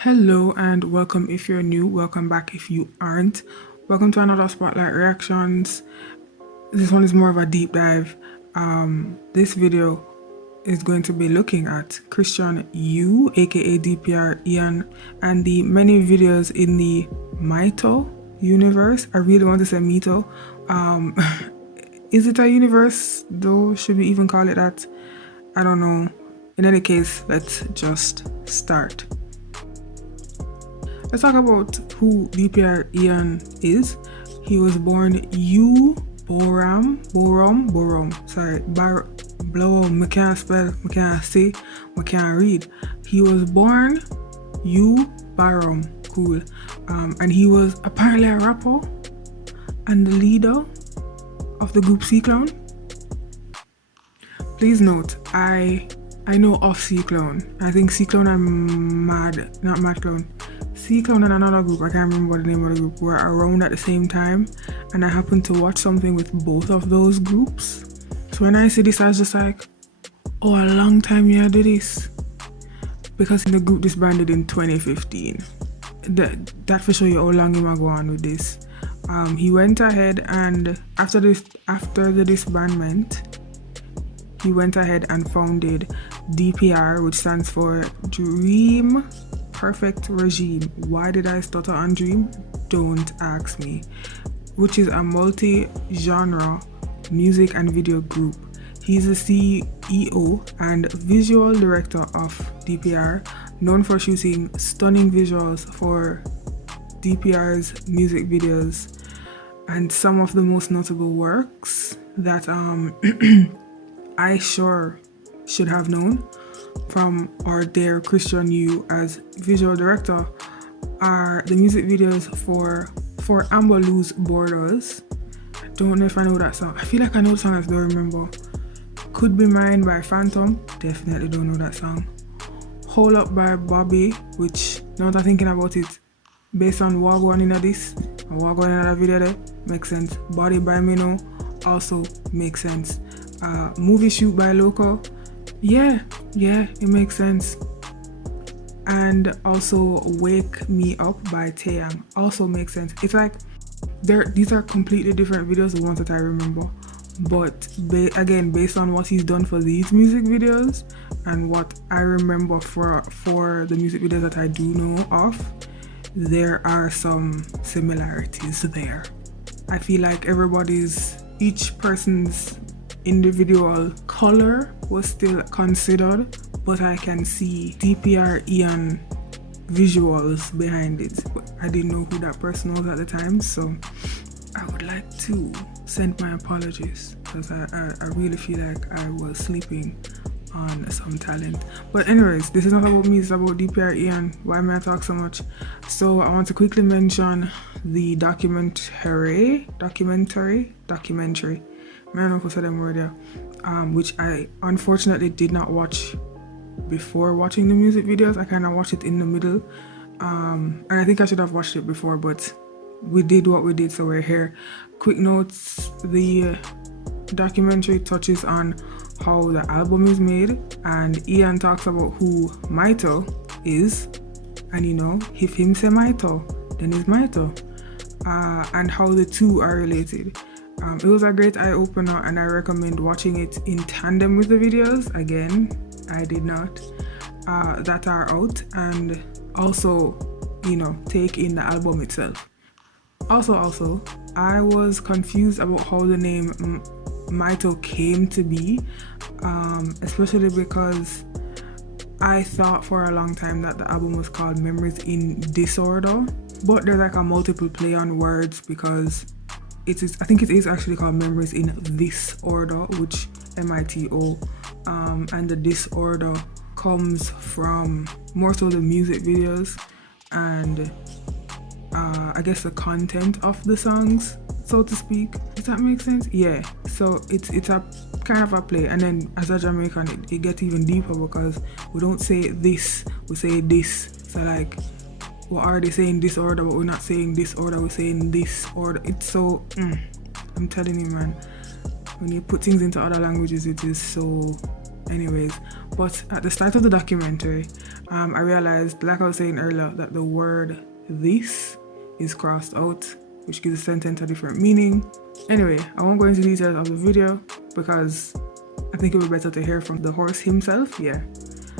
Hello and welcome if you're new, welcome back if you aren't. Welcome to another Spotlight Reactions. This one is more of a deep dive. This video is going to be looking at Christian U, aka DPR IAN, and the many videos in the MITO universe. I really want to say MITO. Is it a universe though? Should we even call it that? I don't know. In any case, let's just start. Let's talk about who DPR IAN is. He was born Borom. I can't spell, I can't say, I can't read. He was born Borom, cool. And he was apparently a rapper and the leader of the group C-Clown. Please note, I know of C-Clown. I think C-Clown and not Mad Clown. C-Clown and another group, I can't remember the name of the group, were around at the same time, and I happened to watch something with both of those groups. So when I see this, I was just like, oh, a long time you do this. Because the group disbanded in 2015. That for sure you how long you might go on with this. He went ahead and after the disbandment, he went ahead and founded DPR, which stands for Dream Perfect Regime. Why did I stutter on Dream? Don't ask me. Which is a multi-genre music and video group. He's the CEO and visual director of DPR, known for shooting stunning visuals for DPR's music videos, and some of the most notable works that I sure should have known from our dear Christian U as visual director are the music videos for Amber Lou's Borders. I don't know if I know that song. I feel like I know the song, I just don't remember. Could Be Mine by Phantom. Definitely don't know that song. Hold Up by Bobby, which now that I'm thinking about it, based on what going in this and what going in that video there, makes sense. Body by Mino also makes sense. Movie Shoot by Loco. Yeah, it makes sense. And also Wake Me Up by Taeyang also makes sense. It's like these are completely different videos, the ones that I remember. But again, based on what he's done for these music videos and what I remember for the music videos that I do know of, there are some similarities there. I feel like each person's individual color was still considered, but I can see DPR IAN visuals behind it. But I didn't know who that person was at the time, so I would like to send my apologies because I really feel like I was sleeping on some talent. But anyways, this is not about me, it's about DPR IAN. Why may I talk so much? So I want to quickly mention the documentary. I don't know if I said them word there, which I unfortunately did not watch before watching the music videos. I kind of watched it in the middle, and I think I should have watched it before, but we did what we did, so we're here. Quick notes: the documentary touches on how the album is made, and IAN talks about who MITO is, and if him say MITO, then it's MITO, and how the two are related. It was a great eye-opener, and I recommend watching it in tandem with the videos. Again, I did not, that are out, and also, take in the album itself. Also, I was confused about how the name MITO came to be, especially because I thought for a long time that the album was called Memories in Disorder, but there's like a multiple play on words because I think it is actually called Memories in This Order, which MITO, and the disorder comes from more so the music videos and I guess the content of the songs, so to speak. Does that make sense? Yeah. So it's a kind of a play, and then as a Jamaican, it gets even deeper because we don't say this, we say this. So like, what are they saying disorder, but we're not saying disorder, we're saying this order. It's so I'm telling you, man, when you put things into other languages, it is so anyways. But at the start of the documentary, I realized, like I was saying earlier, that the word this is crossed out, which gives the sentence a different meaning. Anyway, I won't go into details of the video because I think it would be better to hear from the horse himself. Yeah,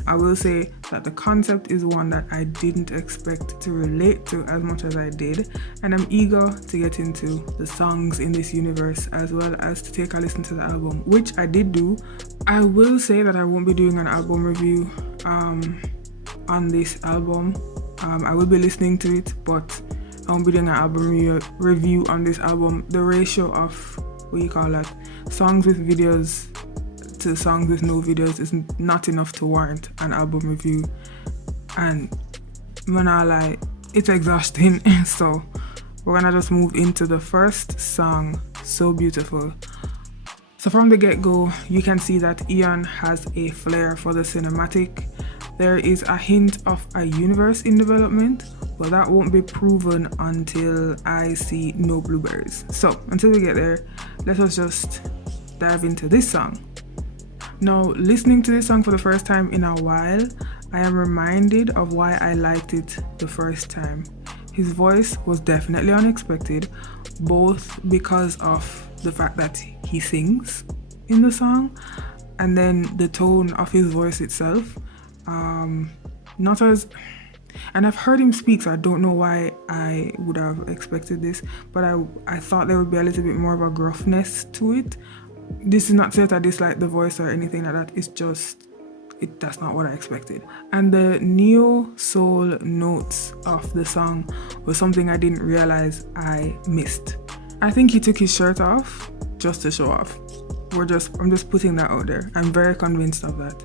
I will say that the concept is one that I didn't expect to relate to as much as I did, and I'm eager to get into the songs in this universe as well as to take a listen to the album, which I did do. I will say that I won't be doing an album review on this album. I will be listening to it, but I won't be doing an album review on this album. The ratio of, songs with videos to songs with no videos is not enough to warrant an album review, and when I lie, it's exhausting. So we're gonna just move into the first song, So Beautiful. So from the get-go, you can see that Ian has a flair for the cinematic. There is a hint of a universe in development, but that won't be proven until I see No Blueberries. So until we get there, let us just dive into this song. Now, listening to this song for the first time in a while, I am reminded of why I liked it the first time. His voice was definitely unexpected, both because of the fact that he sings in the song and then the tone of his voice itself. Not as, and I've heard him speak, so I don't know why I would have expected this, but I thought there would be a little bit more of a gruffness to it. This is not to say that I dislike the voice or anything like that, it's just, that's not what I expected. And the neo-soul notes of the song was something I didn't realize I missed. I think he took his shirt off just to show off. I'm just putting that out there. I'm very convinced of that.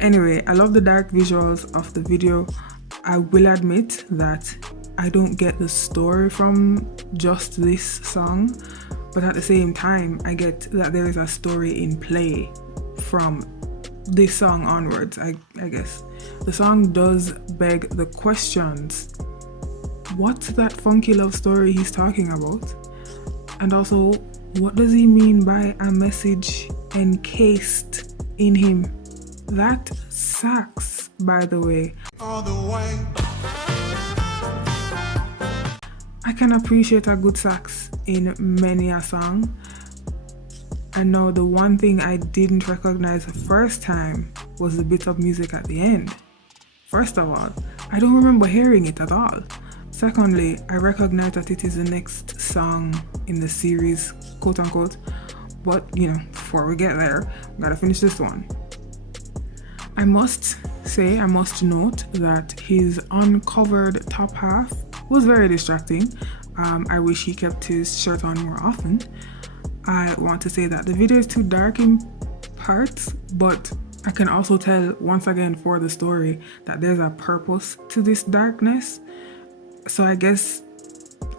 Anyway, I love the dark visuals of the video. I will admit that I don't get the story from just this song, but at the same time, I get that there is a story in play from this song onwards, I guess. The song does beg the questions. What's that funky love story he's talking about? And also, what does he mean by a message encased in him? That sax, by the way. All the way. I can appreciate a good sax in many a song. And now the one thing I didn't recognize the first time was the bit of music at the end. First of all, I don't remember hearing it at all. Secondly, I recognize that it is the next song in the series, quote unquote. But, before we get there, we gotta finish this one. I must note that his uncovered top half was very distracting. I wish he kept his shirt on more often. I want to say that the video is too dark in parts, but I can also tell once again for the story that there's a purpose to this darkness. So I guess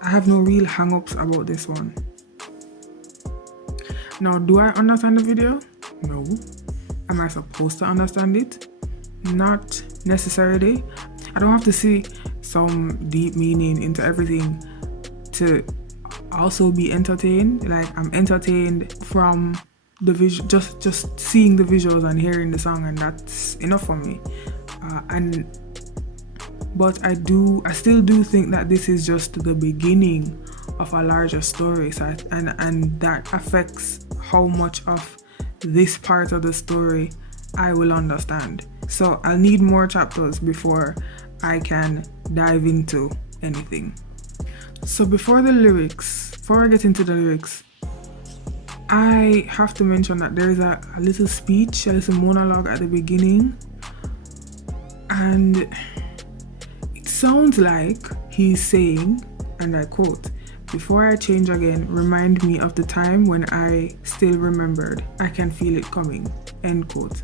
I have no real hang-ups about this one. Now, do I understand the video? No. Am I supposed to understand it? Not necessarily. I don't have to see some deep meaning into everything to also be entertained. Like, I'm entertained from the visual, just seeing the visuals and hearing the song, and that's enough for me. But I still do think that this is just the beginning of a larger story. So and that affects how much of this part of the story I will understand. So I'll need more chapters before I can dive into anything. So before I get into the lyrics, I have to mention that there is a little speech, a little monologue at the beginning, and it sounds like he's saying, and I quote, "Before I change again, remind me of the time when I still remembered. I can feel it coming," end quote.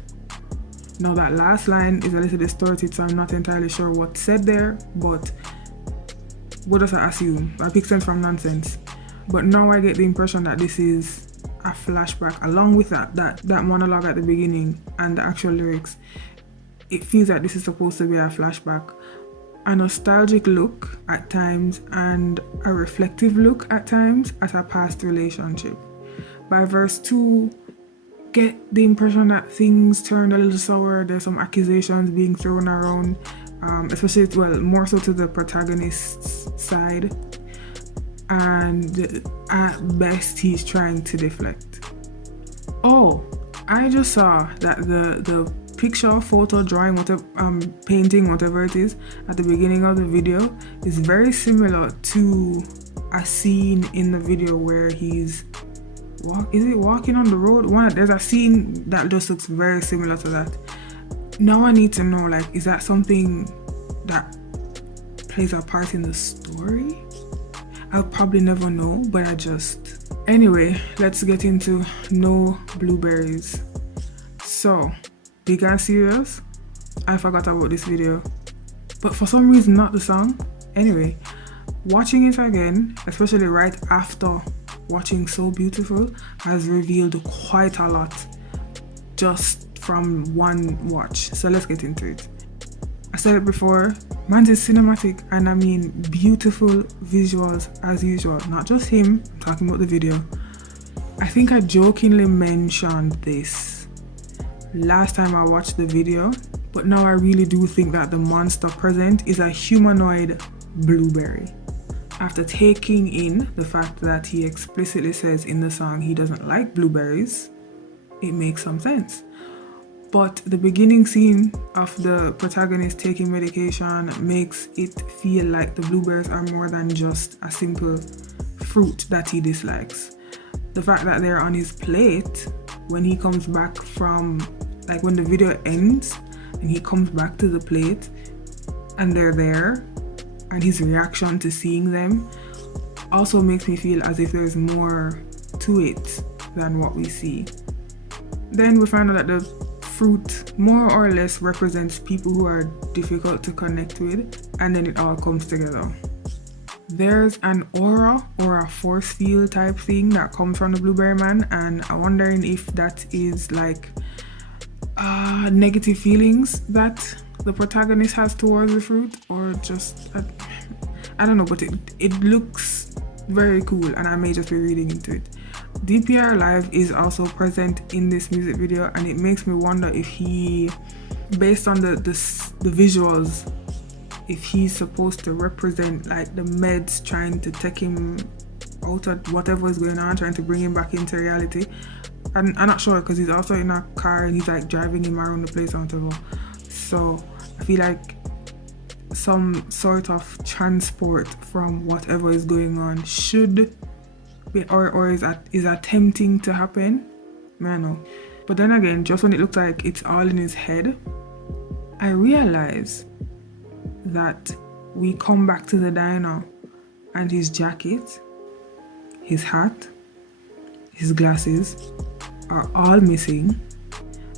Now that last line is a little distorted, so I'm not entirely sure what's said there, but what does I assume? I pick sense from nonsense. But now I get the impression that this is a flashback, along with that monologue at the beginning and the actual lyrics. It feels like this is supposed to be a flashback, a nostalgic look at times and a reflective look at times at a past relationship. By verse 2, get the impression that things turned a little sour. There's some accusations being thrown around, especially, well, more so to the protagonist's side. And at best, he's trying to deflect. Oh, I just saw that the picture, photo, drawing, whatever, painting, whatever it is, at the beginning of the video is very similar to a scene in the video where he's walking on the road? There's a scene that just looks very similar to that. Now I need to know, like, is that something that plays a part in the story? I'll probably never know, but anyway, let's get into No Blueberries. So, big and serious, I forgot about this video, but for some reason not the song. Anyway, watching it again, especially right after watching So Beautiful, has revealed quite a lot just from one watch. So let's get into it. I said it before, man's is cinematic, and I mean beautiful visuals as usual. Not just him, I'm talking about the video. I think I jokingly mentioned this last time I watched the video, but now I really do think that the monster present is a humanoid blueberry. After taking in the fact that he explicitly says in the song he doesn't like blueberries, it makes some sense. But the beginning scene of the protagonist taking medication makes it feel like the blueberries are more than just a simple fruit that he dislikes. The fact that they're on his plate when he comes back from, like, when the video ends and he comes back to the plate and they're there, and his reaction to seeing them also makes me feel as if there's more to it than what we see. Then we find out that the fruit more or less represents people who are difficult to connect with, and then it all comes together. There's an aura or a force field type thing that comes from the blueberry man, and I'm wondering if that is like negative feelings that the protagonist has towards the fruit, or just I don't know, but it looks very cool, and I may just be reading into it. DPR Live is also present in this music video, and it makes me wonder if he, based on the visuals, if he's supposed to represent like the meds trying to take him out of whatever is going on, trying to bring him back into reality. I'm not sure, because he's also in a car and he's like driving him around the place or whatever. So I feel like some sort of transport from whatever is going on should be, or is attempting to happen. I don't know. But then again, just when it looks like it's all in his head, I realize that we come back to the diner and his jacket, his hat, his glasses are all missing,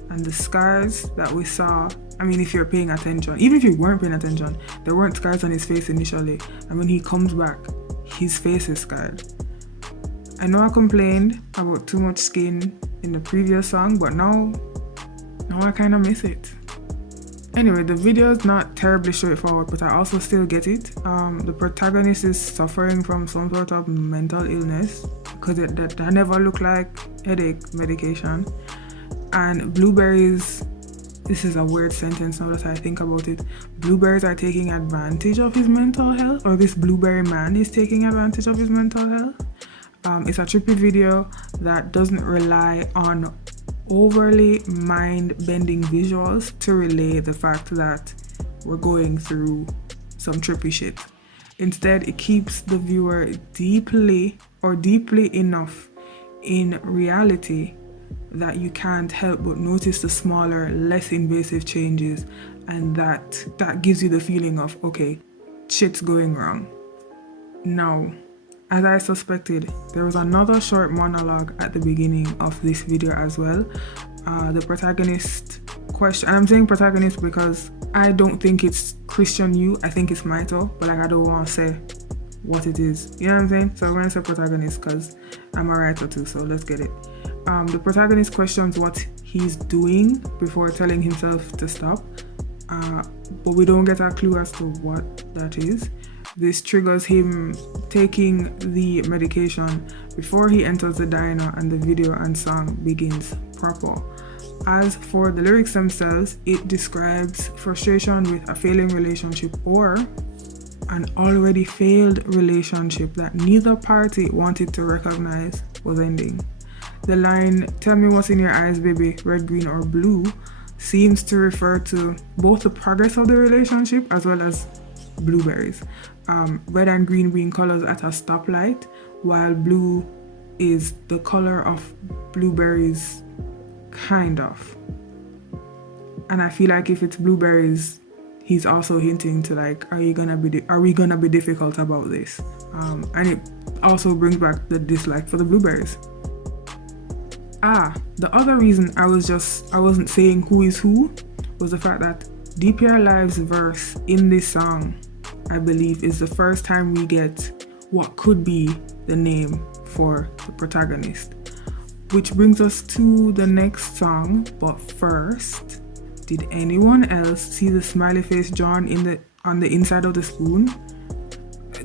and the scars that we saw, I mean, if you're paying attention, even if you weren't paying attention, there weren't scars on his face initially, and when he comes back, his face is scarred. I know I complained about too much skin in the previous song, but now I kind of miss it. Anyway, the video is not terribly straightforward, but I also still get it. The protagonist is suffering from some sort of mental illness, because that never looked like headache medication. And blueberries, this is a weird sentence now that I think about it. Blueberries are taking advantage of his mental health, or this blueberry man is taking advantage of his mental health. It's a trippy video that doesn't rely on overly mind-bending visuals to relay the fact that we're going through some trippy shit. Instead, it keeps the viewer deeply enough in reality that you can't help but notice the smaller, less invasive changes, and that gives you the feeling of, okay, shit's going wrong. Now, as I suspected, there was another short monologue at the beginning of this video as well. The protagonist question, and I'm saying protagonist because I don't think it's Christian Yu, I think it's MITO, but like I don't want to say what it is. You know what I'm saying? So I'm going to say protagonist because I'm a writer too, so let's get it. The protagonist questions what he's doing before telling himself to stop, but we don't get a clue as to what that is. This triggers him taking the medication before he enters the diner and the video and song begins proper. As for the lyrics themselves, it describes frustration with a failing relationship or an already failed relationship that neither party wanted to recognize was ending. The line, "Tell me what's in your eyes, baby, red, green, or blue," seems to refer to both the progress of the relationship as well as blueberries. Red and green being colors at a stoplight, while blue is the color of blueberries, kind of. And I feel like if it's blueberries, he's also hinting to like, are we gonna be difficult about this? And it also brings back the dislike for the blueberries. The other reason I wasn't saying who is who was the fact that DPR Live's verse in this song, I believe, is the first time we get what could be the name for the protagonist. Which brings us to the next song, but first, did anyone else see the smiley face drawn on the inside of the spoon?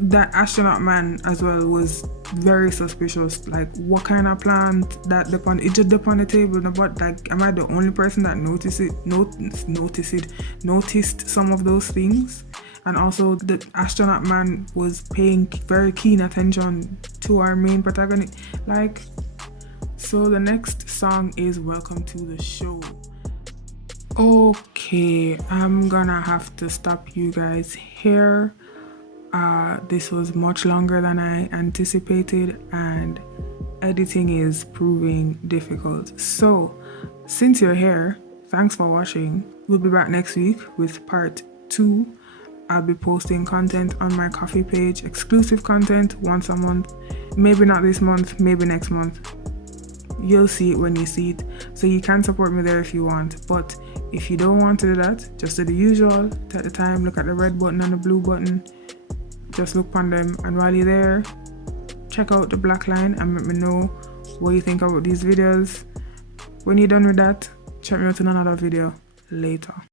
That astronaut man as well was very suspicious. Like, what kind of plant that it just upon the table? But like, am I the only person that noticed some of those things? And also, the astronaut man was paying very keen attention to our main protagonist. Like, so the next song is "Welcome to the Show." Okay, I'm gonna have to stop you guys here. This was much longer than I anticipated, and editing is proving difficult. So, since you're here, thanks for watching. We'll be back next week with part 2. I'll be posting content on my Ko-fi page, exclusive content once a month. Maybe not this month, maybe next month. You'll see it when you see it. So you can support me there if you want. But if you don't want to do that, just do the usual. Take the time, look at the red button and the blue button. Just look on them, and while you're there, check out the black line and let me know what you think about these videos. When you're done with that, check me out in another video later.